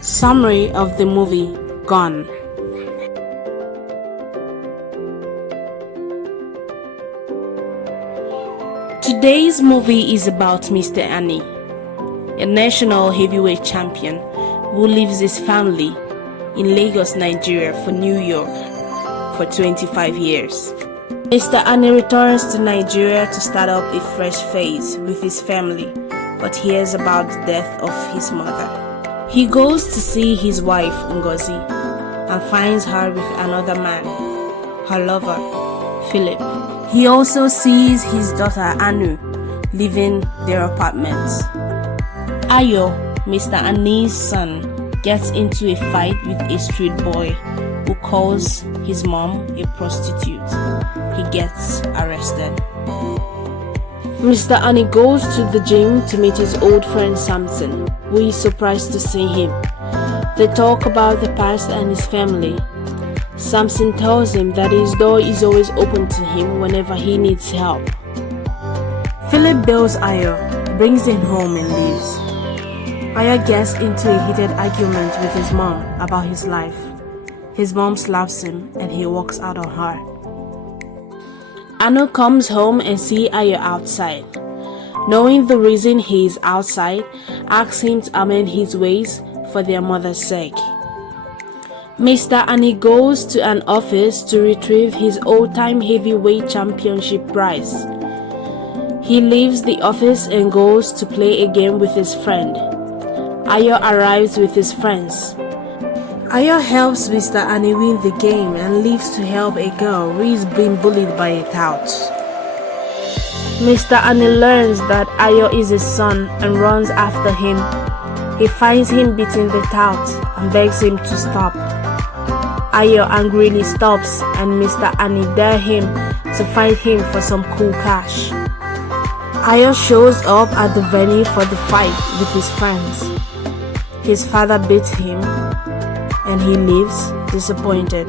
Summary of the movie Gone. Today's movie is about Mr. Annie, a national heavyweight champion who leaves his family in Lagos, Nigeria for New York for 25 years. Mr. Annie returns to Nigeria to start up a fresh phase with his family, but hears about the death of his mother. He goes to see his wife, Ngozi, and finds her with another man, her lover, Philip. He also sees his daughter, Anu, leaving their apartment. Ayo, Mr. Annie's son, gets into a fight with a street boy who calls his mom a prostitute. He gets arrested. Mr. Annie goes to the gym to meet his old friend Samson, who is surprised to see him. They talk about the past and his family. Samson tells him that his door is always open to him whenever he needs help. Philip bails Ayo, brings him home and leaves. Ayo gets into a heated argument with his mom about his life. His mom slaps him and he walks out on her. Anu comes home and sees Ayo outside. Knowing the reason he is outside, asks him to amend his ways for their mother's sake. Mr. Annie goes to an office to retrieve his old-time heavyweight championship prize. He leaves the office and goes to play a game with his friend. Ayo arrives with his friends. Ayo helps Mr. Annie win the game and leaves to help a girl who is being bullied by a tout. Mr. Annie learns that Ayo is his son and runs after him. He finds him beating the tout and begs him to stop. Ayo angrily stops and Mr. Annie dares him to fight him for some cool cash. Ayo shows up at the venue for the fight with his friends. His father beats him and he leaves disappointed.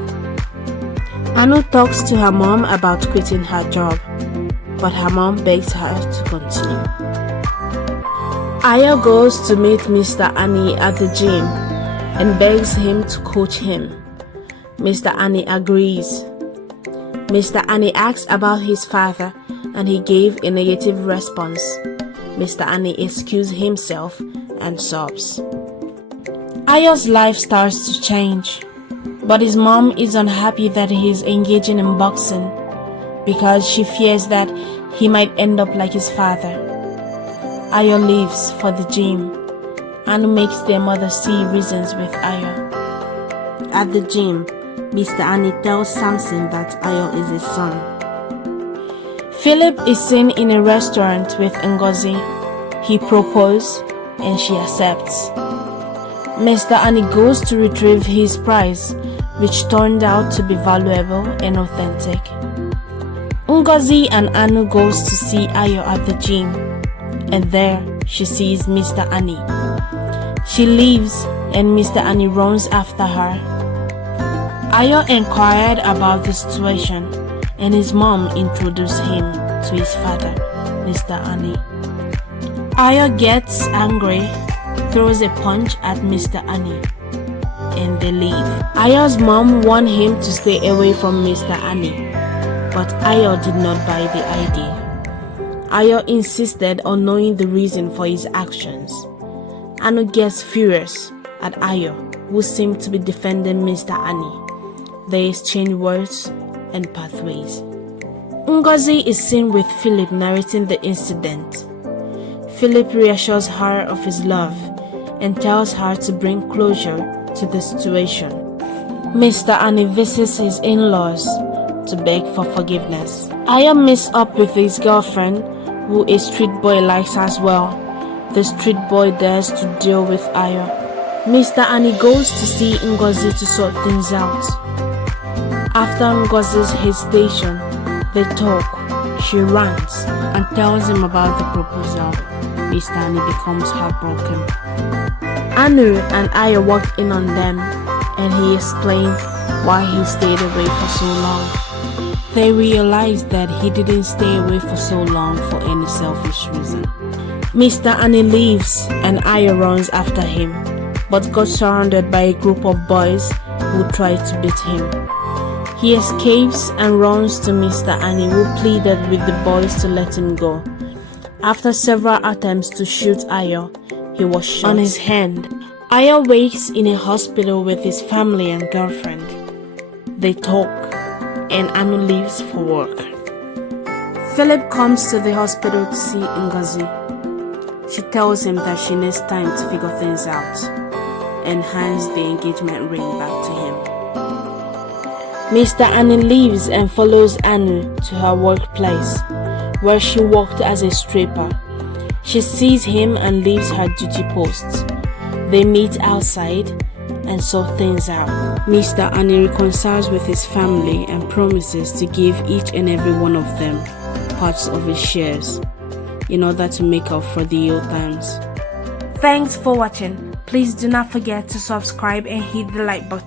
Anu talks to her mom about quitting her job, but her mom begs her to continue. Ayo goes to meet Mr. Annie at the gym and begs him to coach him. Mr. Annie agrees. Mr. Annie asks about his father and he gave a negative response. Mr. Annie excuses himself and sobs. Ayo's life starts to change, but his mom is unhappy that he is engaging in boxing because she fears that he might end up like his father. Ayo leaves for the gym. Anu makes their mother see reasons with Ayo. At the gym, Mr. Annie tells Samson that Ayo is his son. Philip is seen in a restaurant with Ngozi. He proposes and she accepts. Mr. Annie goes to retrieve his prize, which turned out to be valuable and authentic. Ngozi and Anu goes to see Ayo at the gym, and there she sees Mr. Annie. She leaves and Mr. Annie runs after her. Ayo inquired about the situation and his mom introduced him to his father, Mr. Annie. Ayo gets angry, throws a punch at Mr. Annie, and they leave. Ayo's mom warned him to stay away from Mr. Annie, but Ayo did not buy the idea. Ayo insisted on knowing the reason for his actions. Anu gets furious at Ayo, who seemed to be defending Mr. Annie. They exchange words and pathways. Ngozi is seen with Philip narrating the incident. Philip reassures her of his love and tells her to bring closure to the situation. Mr. Annie visits his in-laws to beg for forgiveness. Ayo meets up with his girlfriend, who a street boy likes as well. The street boy dares to deal with Ayo. Mr. Annie goes to see Ngozi to sort things out. After Ngozi's hesitation, they talk. She rants and tells him about the proposal. Mr. Annie becomes heartbroken. Anu and Ayo walked in on them and he explained why he stayed away for so long. They realized that he didn't stay away for so long for any selfish reason. Mr. Annie leaves and Ayo runs after him. but got surrounded by a group of boys who tried to beat him. He escapes and runs to Mr. Annie, who pleaded with the boys to let him go. After several attempts to shoot Ayo, he was shot on his hand. Ayo wakes in a hospital with his family and girlfriend. They talk, and Anu leaves for work. Philip comes to the hospital to see Ngozi. She tells him that she needs time to figure things out and hands the engagement ring back to him. Mr. Annie leaves and follows Anu to her workplace, where she worked as a stripper. She sees him and leaves her duty post. They meet outside and sort things out. Mr. Annie reconciles with his family and promises to give each and every one of them parts of his shares in order to make up for the old times. Thanks for watching. Please do not forget to subscribe and hit the like button.